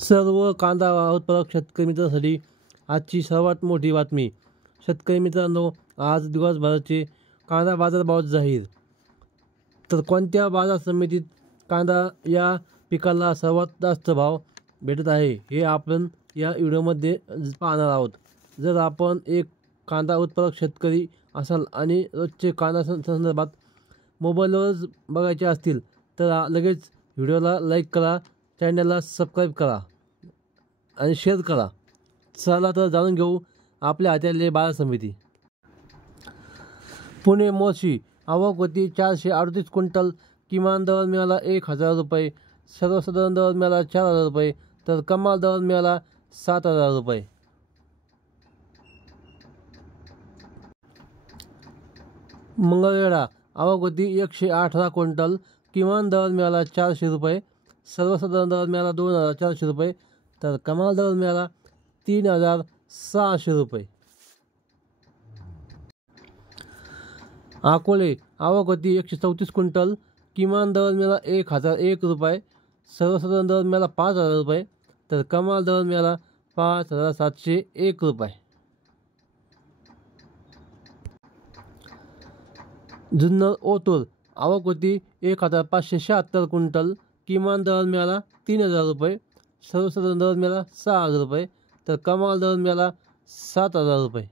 सर्व कांदा उत्पादक शेतकरी मित्रांसाठी आजची सर्वात मोठी बातमी। शेतकरी मित्रांनो, आज दिवसभराचे कांदा बाजारभाव जाहीर। तर कोणत्या बाजार समितीत कांदा या पिकाला सर्वात जास्त भाव भेटत आहे हे आपण या व्हिडिओमध्ये पाहणार आहोत। जर आपण एक कांदा उत्पादक शेतकरी असाल आणि रोजचे कांदा संदर्भात मोबाईलवरच बघायचे असतील तर लगेच व्हिडिओला लाईक करा, चॅनलला सबस्क्राईब करा आणि शेअर करा। चला तर जाणून घेऊ आपल्या हातातले बाजार समिती। पुणे मोर्शी आवक होती 438 क्विंटल, किमान दर मिळाला 1000 रुपये, सर्वसाधारण दर मिळाला 4000 रुपये, तर कमाल दर मिळाला 7000 रुपये। मंगळवेढा आवक होती 118 क्विंटल, किमान दर मिळाला 400 रुपये, सर्वसाधारण दर मिळाला 2400 रुपये, तर कमाल दर मिळाला 3600 रुपये। अकोले आवक होती 134 क्विंटल, किमान दर मिळाला 1001 रुपये, सर्वसाधारण दर मिळाला 5000 रुपये, तर कमाल दर मिळाला 5701 रुपये। जुन्नर ओतूर आवक होती 1576 क्विंटल, किमान दर मिळाला 3000 रुपये, सर्वसाधारण दर मिळाला 6000 रुपये, तर कमाल दर मिळाला 7000 रुपये।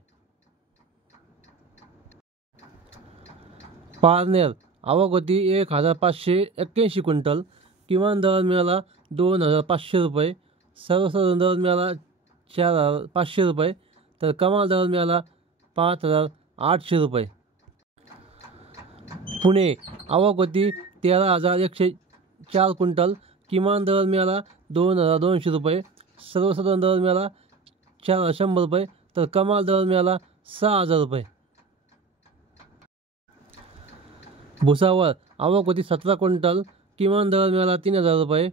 पारनेर आवक होती 1581 क्विंटल, किमान दर मिळाला 2500 रुपये, सर्वसाधारण दर मिळाला 4500 रुपये, तर कमाल दर मिळाला 5800 रुपये। पुणे आवक होती 13104 क्विंटल, किमान दर मिळाला 2200 रुपये, सर्वसाधारण दर मिळाला 4100 रुपये, तर कमाल दर मिळाला 6000 रुपये। भुसावळ आवक होती 17 क्विंटल, किमान दर मिळाला 3000 रुपये,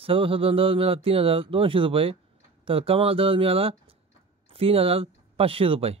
सर्वसाधारण दर मिळाला 3200 रुपये, तर कमाल दर मिळाला 3500 रुपये।